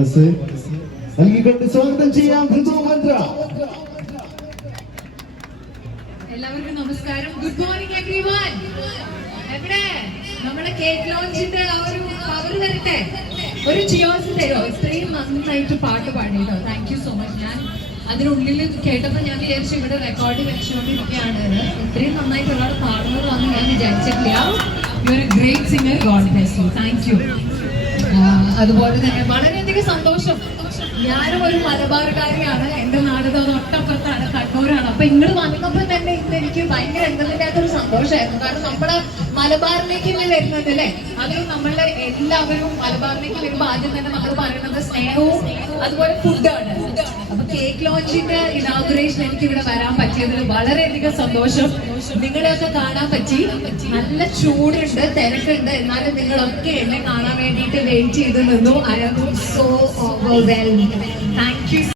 നൽകിക്കൊണ്ട് സ്വാഗതം ചെയ്യാം. എല്ലാവർക്കും നമസ്കാരം. ഗുഡ് മോർണിംഗ് എവ്രി വൺ എവിടെ? നമ്മുടെ കേക്ക് ലോഞ്ചിന്റെ ആ ഒരു പവർ തരട്ടെ? ഒരു ചിയോസ് തരോ? ഇത്രയും നന്നായിട്ട് പാട്ട് പാടിയിട്ടോ? താങ്ക് യു സോ മച്ച് ഞാൻ അതിനുള്ളിൽ കേട്ടപ്പോൾ ഞാൻ വിചാരിച്ചു ഇവിടെ റെക്കോർഡ് വെച്ചുകൊണ്ടിരിക്കുകയാണ്. ഇത്രയും നന്നായിട്ട് ഒരാൾ പാടുന്നതാണെന്ന് ഞാൻ വിചാരിച്ചിട്ടില്ല. You are a great singer God bless you thank you അതുപോലെ തന്നെ വളരെയധികം സന്തോഷം. ഞാനും ഒരു മലബാറുകാരിയാണ്. എന്റെ നാട് തൊട്ടപ്പുറത്താണ് കണ്ണൂരാണ്. അപ്പൊ ഇങ്ങോട്ട് വന്നപ്പോ തന്നെ ഇന്ന് എനിക്ക് ഭയങ്കര എന്തെന്നില്ലാത്തൊരു സന്തോഷമായിരുന്നു കാരണം നമ്മുടെ മലബാറിലേക്ക് വരുന്നത് അല്ലേ? അത് നമ്മളുടെ എല്ലാവരും മലബാറിലേക്ക് വരുമ്പോ ആദ്യം തന്നെ നമ്മൾ പറയുന്നത് സ്നേഹവും അതുപോലെ ഫുഡാണ് ലോഞ്ചിന്റെ ഇനാഗുറേഷൻ എനിക്ക് ഇവിടെ വരാൻ പറ്റിയതിൽ വളരെയധികം സന്തോഷം. നിങ്ങളെയൊക്കെ കാണാൻ പറ്റി. നല്ല ചൂടുണ്ട് തിരക്കുണ്ട്. എന്നാലും നിങ്ങളൊക്കെ എന്നെ കാണാൻ വേണ്ടിയിട്ട് വെയിറ്റ് ചെയ്ത് നിന്നു. I am so you